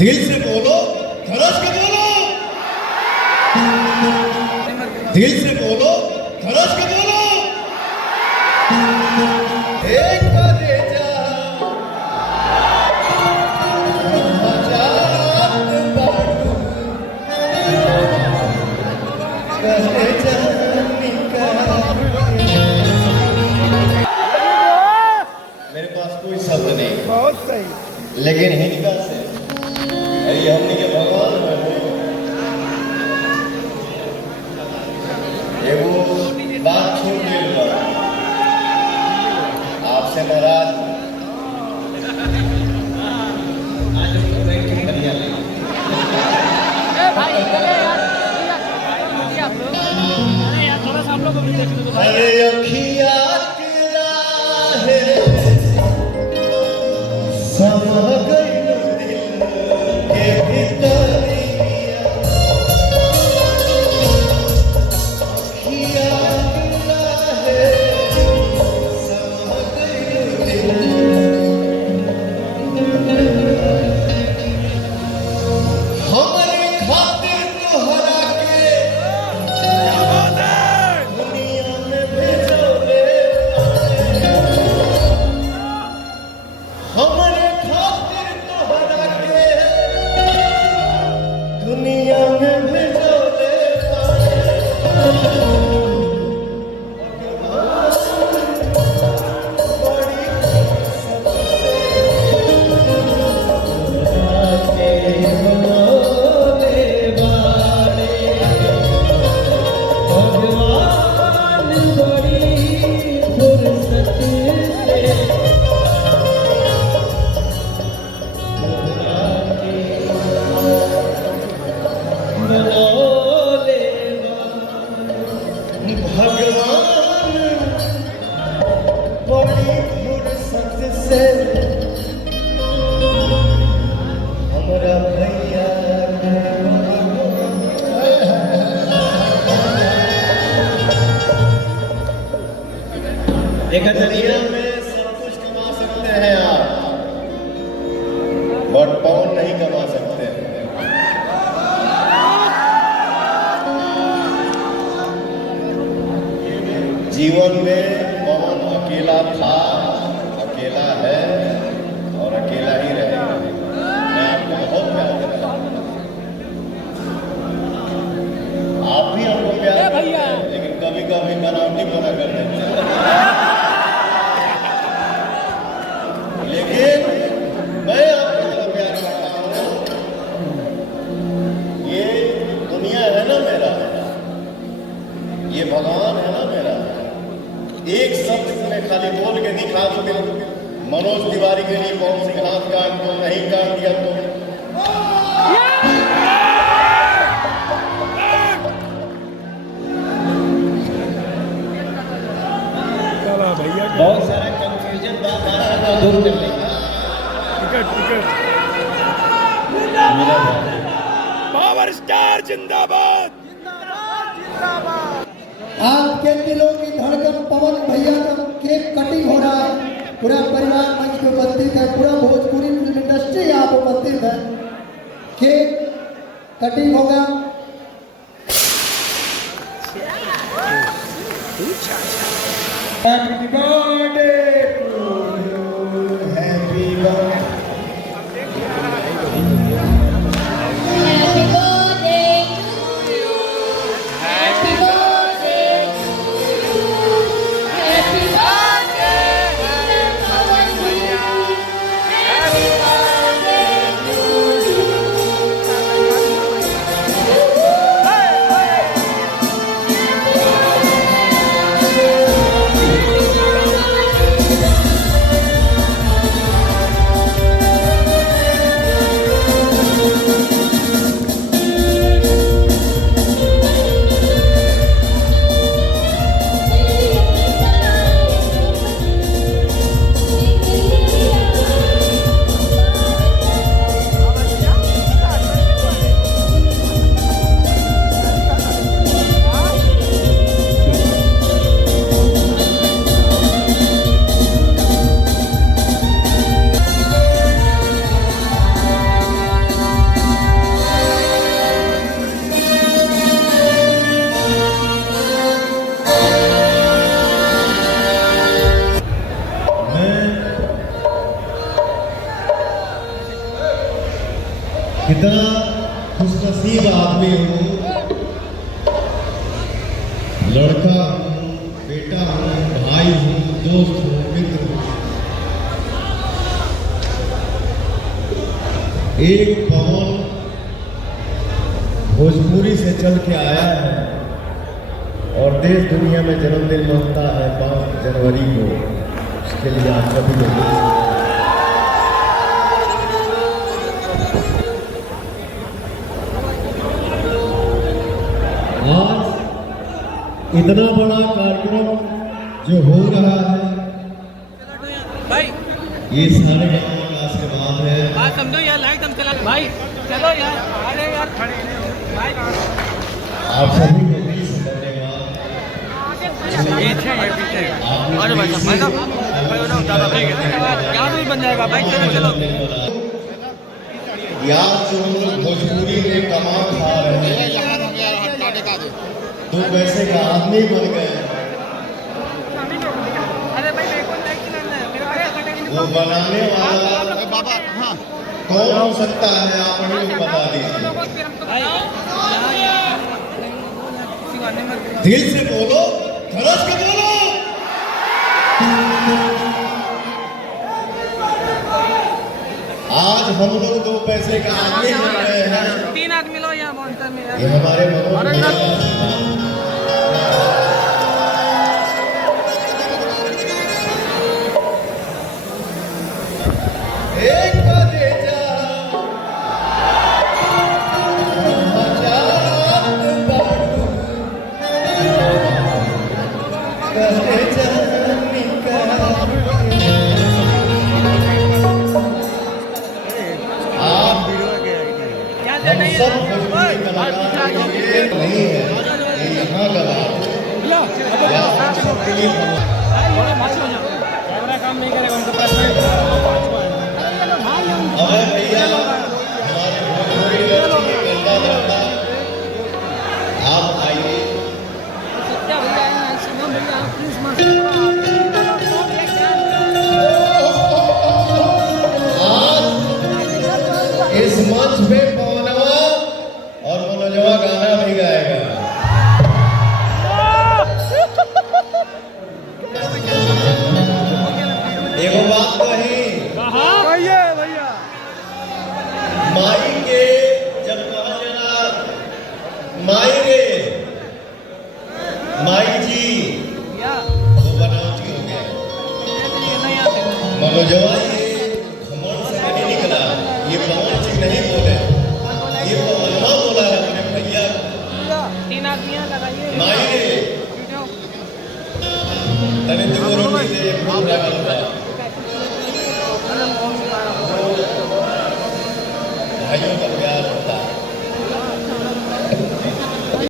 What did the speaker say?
दिल से बोलो, धड़क के बोलो, दिल से बोलो, धड़क के बोलो। एक कलेजा आजाद बारू, कलेजा मेरे पास कोई शब्द नहीं, बहुत सही, लेकिन हिंदी से ये हमने के भगवान ये वो बात छोड़ के आपसे नाराज अरे अखिया तेरा है समा गई दिल के भीतर एक दुनिया में सब कुछ कमा सकते हैं आप, बट पवन नहीं कमा सकते। जीवन में पवन अकेला था, अकेला है और अकेला ही रहेगा। मैं आपको बहुत प्यार करता हूं, आप भी हमको प्यार करते हैं, लेकिन कभी कभी बनावटी बना कर देते हैं। लेकिन मैं आपको प्यार करता हूं, ये दुनिया है ना मेरा, ये भगवान है ना मेरा। एक शब्द में खाली बोल के दिखा दो, मनोज तिवारी के लिए पवन सिंह हाथ काट दो, नहीं काट दिया तो बहुत सारा कंफ्यूजन बात आ रहा है, दूर कर लेंगे। टिकट पावर स्टार जिंदाबाद, आपके दिलों की धड़कन पवन भैया का केक कटिंग हो रहा है। पूरा परिवार मंच पे उपस्थित है, पूरा भोजपुरी फिल्म इंडस्ट्री यहाँ पे उपस्थित है। केक कटिंग होगा। Happy birthday to you, happy birthday. कितना खुशनसीब आदमी हूँ, लड़का हूँ, बेटा हूँ, भाई हूँ, दोस्त हूँ, मित्र हूँ। एक पवन भोजपुरी से चल के आया है और देश दुनिया में जन्मदिन मनता है 5 जनवरी को। उसके लिए आप सभी लोग आज इतना बड़ा कार्यक्रम जो हो रहा है, भाई ये सारे गाँव का आशीर्वाद है। बात समझो यार, लाइट हम चला भाई, चलो यार, अरे यार खड़े भाई, आप सभी को भी धन्यवाद। पीछे ये पीछे, अरे भाई साहब भाई उन्होंने ज़्यादा ठीक है, क्या भी बन जाएगा भाई, चलो चलो। यार जो हम लोग भोजपुरी में कमा खा रहे हैं, तो पैसे का आदमी बन गए। अरे भाई मेरे को लाइट चलाना है, मेरा भाई वो बनाने वाला बाबा हाँ कौन हो सकता है, आप लोग बता दीजिए। दिल से बोलो, खरच के बोलो। आज हम लोग 2 पैसे का आदमी बन गए हैं। 3 आदमी लो यहाँ मॉन्स्टर में ये हमारे मनोज भैया का एक बजेजा हजार बारू कहे जानी का। आप क्या हम सब भोजपुरी कलाकार ये नहीं है, ये यहाँ का बात है। या हम सबके लिए काम नहीं करेगा उनको प्रश्न अरे भैया हमारे भोजपुरी लड़की गंदा लड़का, आप आइए। आज इस मंच पे पवनवा और मनोजवा गाना भी गाएगा। एगो बात कही, भैया माई के जब कहा जना माई रे माई जी, तो बनावटी हो गया। मनोजवा ये घमंड से नहीं निकला, ये पवन सिंह नहीं बोले, ये पवनवा बोला है अपने भैया। 3 आदमियाँ लगाइए माई रे तने दुगो रोटी दे, पूरा करता भाइयों का प्यार होता है।